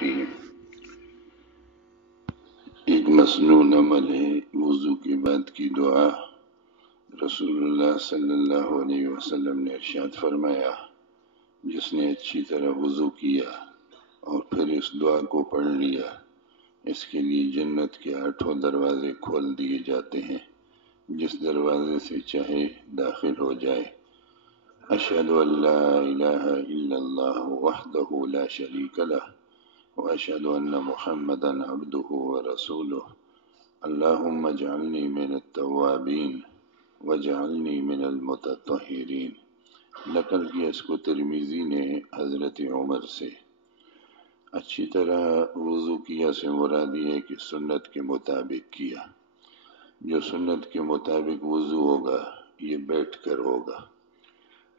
الرحیم۔ ایک مسنون عمل ہے وضو کے بعد کی دعا۔ رسول اللہ صلی اللہ علیہ وسلم نے ارشاد فرمایا، جس نے اچھی طرح وضو کیا اور پھر اس دعا کو پڑھ لیا، اس کے لیے جنت کے 8 دروازے کھول دیے جاتے ہیں، جس دروازے سے چاہے داخل ہو جائے۔ اشہد ان لا الہ الا اللہ وحدہ لا شریک لہ واشهد ان محمدا عبده ورسوله اللهم اجعلني من التوابين واجعلني من المتطهرين۔ نقل کیا اس کو ترمذی نے حضرت عمر سے۔ اچھی طرح وضو کیا سے مراد یہ ہے کہ سنت کے مطابق کیا۔ جو سنت کے مطابق وضو ہوگا یہ بیٹھ کر ہوگا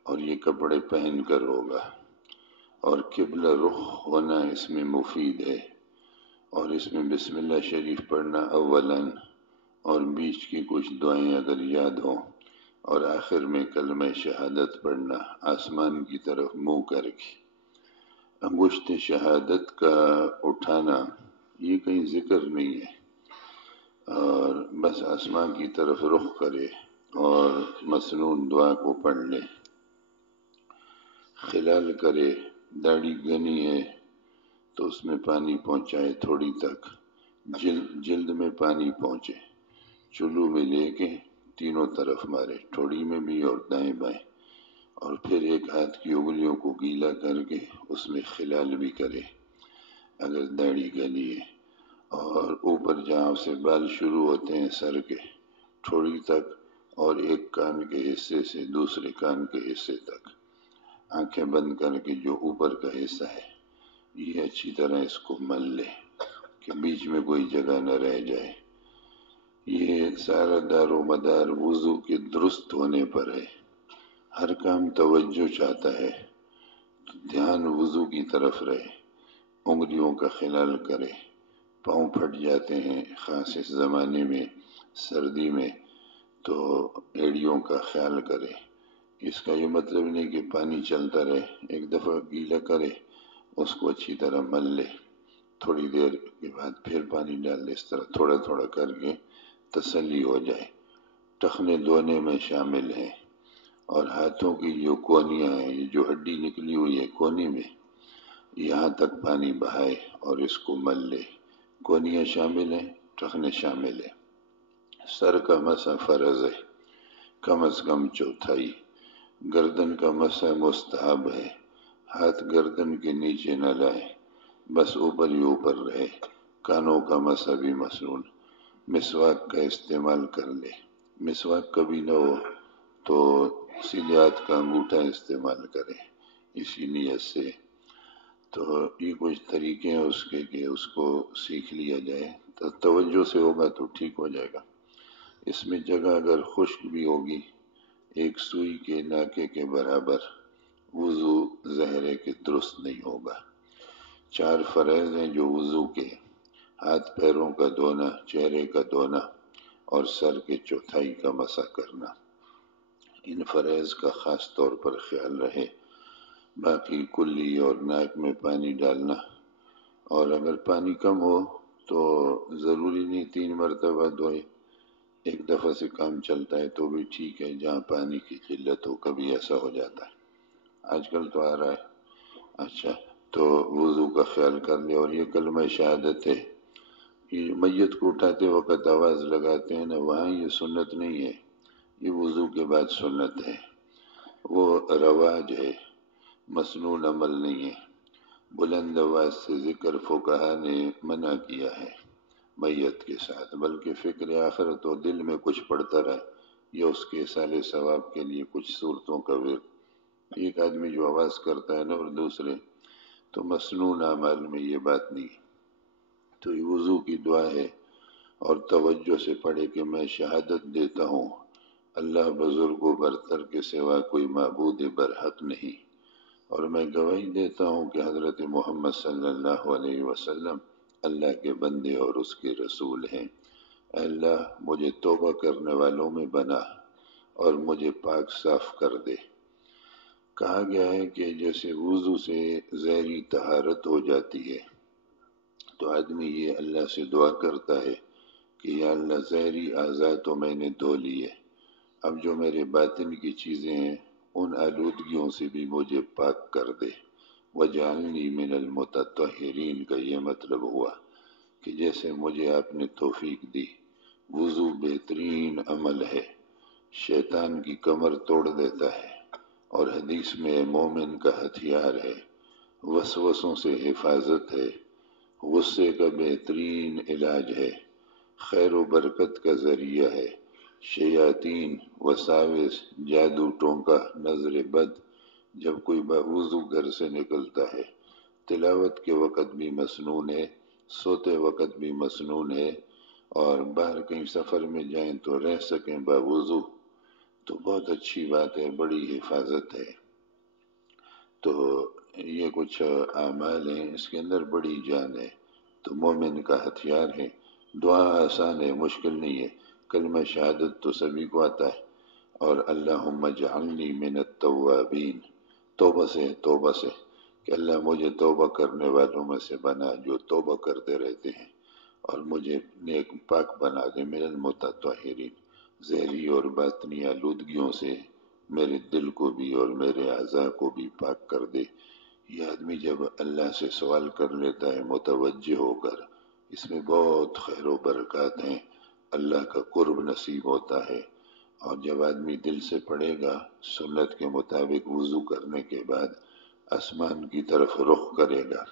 اور یہ کپڑے پہن کر ہوگا، اور قبلہ رخ ہونا اس میں مفید ہے، اور اس میں بسم اللہ شریف پڑھنا اولاً، اور بیچ کی کچھ دعائیں اگر یاد ہوں، اور آخر میں کلمہ شہادت پڑھنا آسمان کی طرف منہ کر کے۔ انگشت شہادت کا اٹھانا یہ کہیں ذکر نہیں ہے، اور بس آسمان کی طرف رخ کرے اور مسنون دعا کو پڑھ لے۔ خلال کرے، داڑھی گھنی ہے تو اس میں پانی پہنچائے تھوڑی تک، جلد میں پانی پہنچے، چلو میں لے کے تینوں طرف مارے، ٹھوڑی میں بھی اور دائیں بائیں، اور پھر ایک ہاتھ کی انگلیوں کو گیلا کر کے اس میں خلال بھی کرے اگر داڑھی گھنی ہے، اور اوپر جہاں سے بال شروع ہوتے ہیں سر کے، ٹھوڑی تک، اور ایک کان کے حصے سے دوسرے کان کے حصے تک، آنکھیں بند کر کے جو اوپر کا حصہ ہے یہ اچھی طرح اس کو مل لے کہ بیچ میں کوئی جگہ نہ رہ جائے۔ یہ سارا دار و مدار وضو کے درست ہونے پر ہے۔ ہر کام توجہ چاہتا ہے تو دھیان وضو کی طرف رہے، انگلیوں کا خلال کرے، پاؤں پھٹ جاتے ہیں خاص اس زمانے میں سردی میں، تو ایڑیوں کا خیال کرے۔ اس کا یہ مطلب نہیں کہ پانی چلتا رہے، ایک دفعہ گیلا کرے، اس کو اچھی طرح مل لے، تھوڑی دیر کے بعد پھر پانی ڈال دے، اس طرح تھوڑا تھوڑا کر کے تسلی ہو جائے۔ ٹخنے دھونے میں شامل ہیں، اور ہاتھوں کی جو کونیاں ہیں، یہ جو ہڈی نکلی ہوئی ہے کونی میں، یہاں تک پانی بہائے اور اس کو مل لے۔ کونیاں شامل ہیں، ٹخنے شامل ہیں۔ سر کا مسح فرض ہے، کم از کم چوتھائی۔ گردن کا مسح مستحب ہے، ہاتھ گردن کے نیچے نہ لائے، بس اوپر ہی اوپر رہے۔ کانوں کا مسح بھی مسنون۔ مسواک کا استعمال کر لے، مسواک کبھی نہ ہو تو سیدھے ہاتھ کا انگوٹھا استعمال کرے اسی نیت سے۔ تو یہ کچھ طریقے ہیں اس کے کہ اس کو سیکھ لیا جائے، تو توجہ سے ہوگا تو ٹھیک ہو جائے گا۔ اس میں جگہ اگر خشک بھی ہوگی، ایک سوئی کے ناکے کے برابر، وضو ظاہر ہے کہ درست نہیں ہوگا۔ 4 فرائض ہیں جو وضو کے: ہاتھ پیروں کا دھونا، چہرے کا دھونا، اور سر کے چوتھائی کا مسح کرنا۔ ان فرائض کا خاص طور پر خیال رہے۔ باقی کلی اور ناک میں پانی ڈالنا، اور اگر پانی کم ہو تو ضروری نہیں 3 مرتبہ دھوئے، ایک دفعہ سے کام چلتا ہے تو بھی ٹھیک ہے، جہاں پانی کی قلت ہو، کبھی ایسا ہو جاتا ہے، آج کل تو آ رہا ہے۔ اچھا، تو وضو کا خیال کر لے۔ اور یہ کلمہ شہادت ہے، یہ میت کو اٹھاتے وقت آواز لگاتے ہیں نا، وہاں یہ سنت نہیں ہے، یہ وضو کے بعد سنت ہے، وہ رواج ہے، مسنون عمل نہیں ہے۔ بلند آواز سے ذکر فقہا نے منع کیا ہے میت کے ساتھ، بلکہ فکر آخرت و دل میں کچھ پڑتا رہے، یا اس کے اصال ثواب کے لیے کچھ صورتوں کا ورد۔ ایک آدمی جو آواز کرتا ہے نا اور دوسرے، تو مسنون اعمال میں یہ بات نہیں۔ تو یہ وضو کی دعا ہے، اور توجہ سے پڑھے کہ میں شہادت دیتا ہوں اللہ بزرگ و برتر کے سوا کوئی معبود برحق نہیں، اور میں گواہی دیتا ہوں کہ حضرت محمد صلی اللہ علیہ وسلم اللہ کے بندے اور اس کے رسول ہیں۔ اے اللہ مجھے توبہ کرنے والوں میں بنا اور مجھے پاک صاف کر دے۔ کہا گیا ہے کہ جیسے وضو سے ظاہری طہارت ہو جاتی ہے، تو آدمی یہ اللہ سے دعا کرتا ہے کہ یا اللہ ظاہری اعضاء تو میں نے دھو لیے، اب جو میرے باطن کی چیزیں ہیں ان آلودگیوں سے بھی مجھے پاک کر دے۔ وجعلنی من المتطہرین کا یہ مطلب ہوا کہ جیسے مجھے آپ نے توفیق دی، وضو بہترین عمل ہے، شیطان کی کمر توڑ دیتا ہے، اور حدیث میں مومن کا ہتھیار ہے، وسوسوں سے حفاظت ہے، غصے کا بہترین علاج ہے، خیر و برکت کا ذریعہ ہے، شیاطین، وساوس، جادو ٹونکا، نظر بد جب کوئی باوضو گھر سے نکلتا ہے، تلاوت کے وقت بھی مسنون ہے، سوتے وقت بھی مسنون ہے، اور باہر کہیں سفر میں جائیں تو رہ سکیں باوضو، تو بہت اچھی بات ہے، بڑی حفاظت ہے۔ تو یہ کچھ اعمال ہیں، اس کے اندر بڑی جان ہے، تو مومن کا ہتھیار ہے۔ دعا آسان ہے، مشکل نہیں ہے، کلمہ شہادت تو سبھی کو آتا ہے، اور اللہم اجعلنی من التوابین، توبہ سے کہ اللہ مجھے توبہ کرنے والوں میں سے بنا جو توبہ کرتے رہتے ہیں، اور مجھے نیک پاک بنا دے، من المتطہرین، ظاہری اور باطنی آلودگیوں سے میرے دل کو بھی اور میرے اعضاء کو بھی پاک کر دے۔ یہ آدمی جب اللہ سے سوال کر لیتا ہے متوجہ ہو کر، اس میں بہت خیر و برکات ہیں، اللہ کا قرب نصیب ہوتا ہے۔ اور جب آدمی دل سے پڑھے گا سنت کے مطابق وضو کرنے کے بعد آسمان کی طرف رخ کرے گا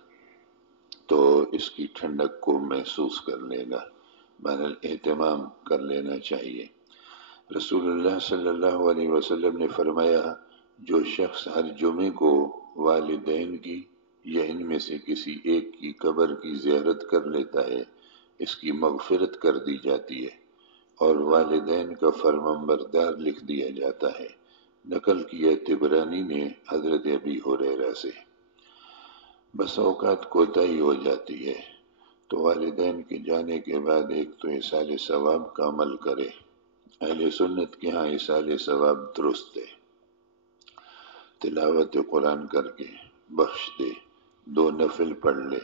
تو اس کی ٹھنڈک کو محسوس کر لے گا۔ بہرحال اہتمام کر لینا چاہیے۔ رسول اللہ صلی اللہ علیہ وسلم نے فرمایا، جو شخص ہر جمعے کو والدین کی یا ان میں سے کسی ایک کی قبر کی زیارت کر لیتا ہے، اس کی مغفرت کر دی جاتی ہے اور والدین کا فرمانبردار لکھ دیا جاتا ہے۔ نقل کیا طبرانی نے حضرت ابی ہریرہ سے۔ بس اوقات کوتاہی ہو جاتی ہے تو والدین کے جانے کے بعد ایک تو ایصال ثواب کا عمل کرے۔ اہل سنت کے ہاں ایصال ثواب درست ہے، تلاوت قرآن کر کے بخش دے، 2 نفل پڑھ لے،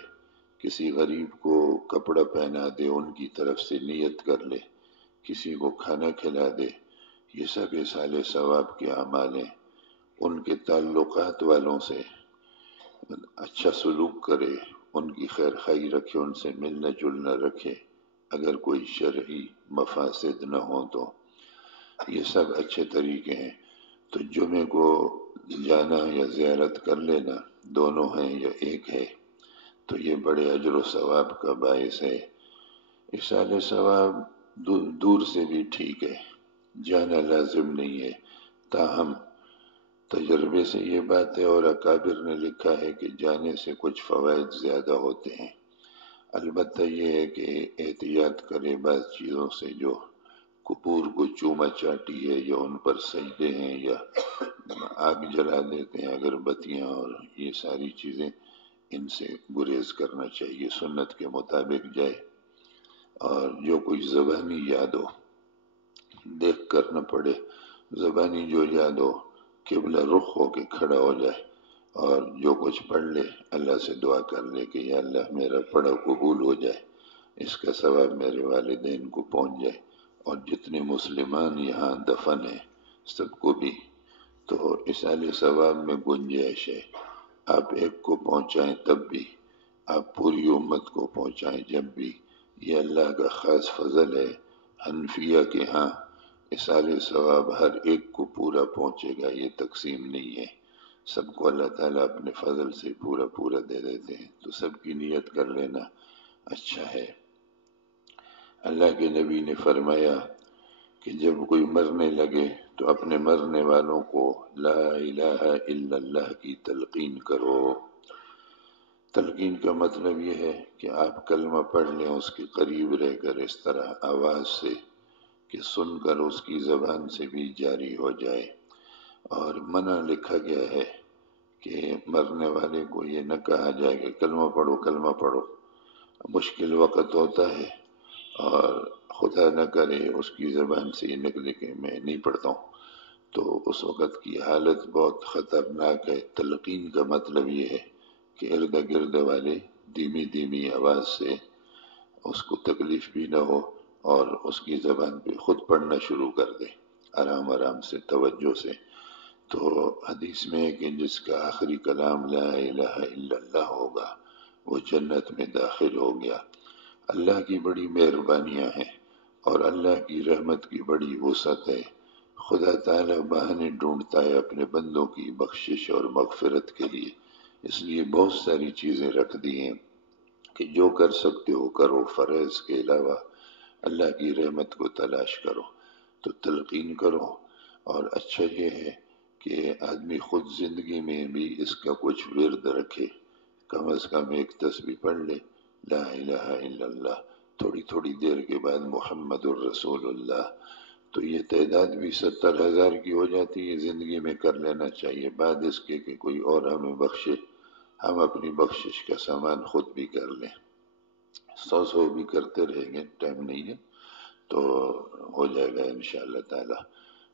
کسی غریب کو کپڑا پہنا دے، ان کی طرف سے نیت کر لے، کسی کو کھانا کھلا دے، یہ سب ایصال ثواب کے اعمال ہیں۔ ان کے تعلقات والوں سے اچھا سلوک کرے، ان کی خیر خواہی رکھے، ان سے ملنا جلنا رکھے، اگر کوئی شرعی مفاسد نہ ہوں تو یہ سب اچھے طریقے ہیں۔ تو جمعے کو جانا یا زیارت کر لینا، دونوں ہیں یا ایک ہے، تو یہ بڑے اجر و ثواب کا باعث ہے۔ ایصال ثواب دور سے بھی ٹھیک ہے، جانا لازم نہیں ہے، تاہم تجربے سے یہ بات ہے اور اکابر نے لکھا ہے کہ جانے سے کچھ فوائد زیادہ ہوتے ہیں۔ البتہ یہ ہے کہ احتیاط کرے بعض چیزوں سے، جو قبور کو چوما چاٹی ہے یا ان پر سجدے ہیں یا آگ جلا دیتے ہیں اگر بتیاں، اور یہ ساری چیزیں ان سے گریز کرنا چاہیے، سنت کے مطابق جائے۔ اور جو کوئی زبانی یاد ہو، دیکھ کر نہ پڑے، زبانی جو یاد ہو قبلہ رخ ہو کے کھڑا ہو جائے اور جو کچھ پڑھ لے اللہ سے دعا کر لے کہ یا اللہ میرا پڑھا قبول ہو جائے، اس کا ثواب میرے والدین کو پہنچ جائے، اور جتنے مسلمان یہاں دفن ہیں سب کو بھی۔ تو ایصال ثواب میں گنجائش ہے، آپ ایک کو پہنچائیں تب بھی، آپ پوری امت کو پہنچائیں جب بھی، یہ اللہ کا خاص فضل ہے۔ حنفیہ کے ہاں ایصال ثواب ہر ایک کو پورا پہنچے گا، یہ تقسیم نہیں ہے، سب کو اللہ تعالیٰ اپنے فضل سے پورا پورا دے دیتے ہیں، تو سب کی نیت کر لینا اچھا ہے۔ اللہ کے نبی نے فرمایا کہ جب کوئی مرنے لگے تو اپنے مرنے والوں کو لا الہ الا اللہ کی تلقین کرو۔ تلقین کا مطلب یہ ہے کہ آپ کلمہ پڑھ لیں اس کے قریب رہ کر اس طرح آواز سے کہ سن کر اس کی زبان سے بھی جاری ہو جائے۔ اور منع لکھا گیا ہے کہ مرنے والے کو یہ نہ کہا جائے کہ کلمہ پڑھو کلمہ پڑھو، مشکل وقت ہوتا ہے اور خدا نہ کرے اس کی زبان سے یہ نکلے کہ میں نہیں پڑھتا ہوں، تو اس وقت کی حالت بہت خطرناک ہے۔ تلقین کا مطلب یہ ہے کہ ارد گرد والے دھیمی دھیمی آواز سے، اس کو تکلیف بھی نہ ہو، اور اس کی زبان پہ خود پڑھنا شروع کر دے آرام آرام سے، توجہ سے۔ تو حدیث میں ہے کہ جس کا آخری کلام لا الہ الا اللہ ہوگا وہ جنت میں داخل ہو گیا۔ اللہ کی بڑی مہربانیاں ہیں اور اللہ کی رحمت کی بڑی وسعت ہے۔ خدا تعالیٰ بہانے ڈھونڈتا ہے اپنے بندوں کی بخشش اور مغفرت کے لیے، اس لیے بہت ساری چیزیں رکھ دی ہیں کہ جو کر سکتے ہو کرو، فرض کے علاوہ اللہ کی رحمت کو تلاش کرو، تو تلقین کرو۔ اور اچھا یہ ہے کہ آدمی خود زندگی میں بھی اس کا کچھ ورد رکھے، کم از کم ایک تسبیح پڑھ لے، لا الہ الا اللہ، تھوڑی تھوڑی دیر کے بعد محمد الرسول اللہ، تو یہ تعداد بھی 70,000 کی ہو جاتی ہے۔ زندگی میں کر لینا چاہیے، بعد اس کے کہ کوئی اور ہمیں بخشے، ہم اپنی بخشش کا سامان خود بھی کر لیں۔ 100 بھی کرتے رہیں گے، ٹائم نہیں ہے تو ہو جائے گا انشاءاللہ تعالی۔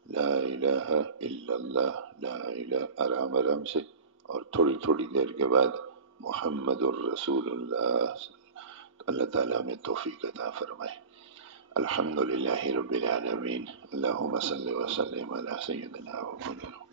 لا الہ الا اللہ، لا الہ، آرام آرام سے، اور تھوڑی تھوڑی دیر کے بعد محمد الرسول اللہ۔ اللہ تعالیٰ میں توفیق عطا فرمائے۔ الحمد للہ رب العالمین، اللہم صلی وسلم علی سیدنا و مولانا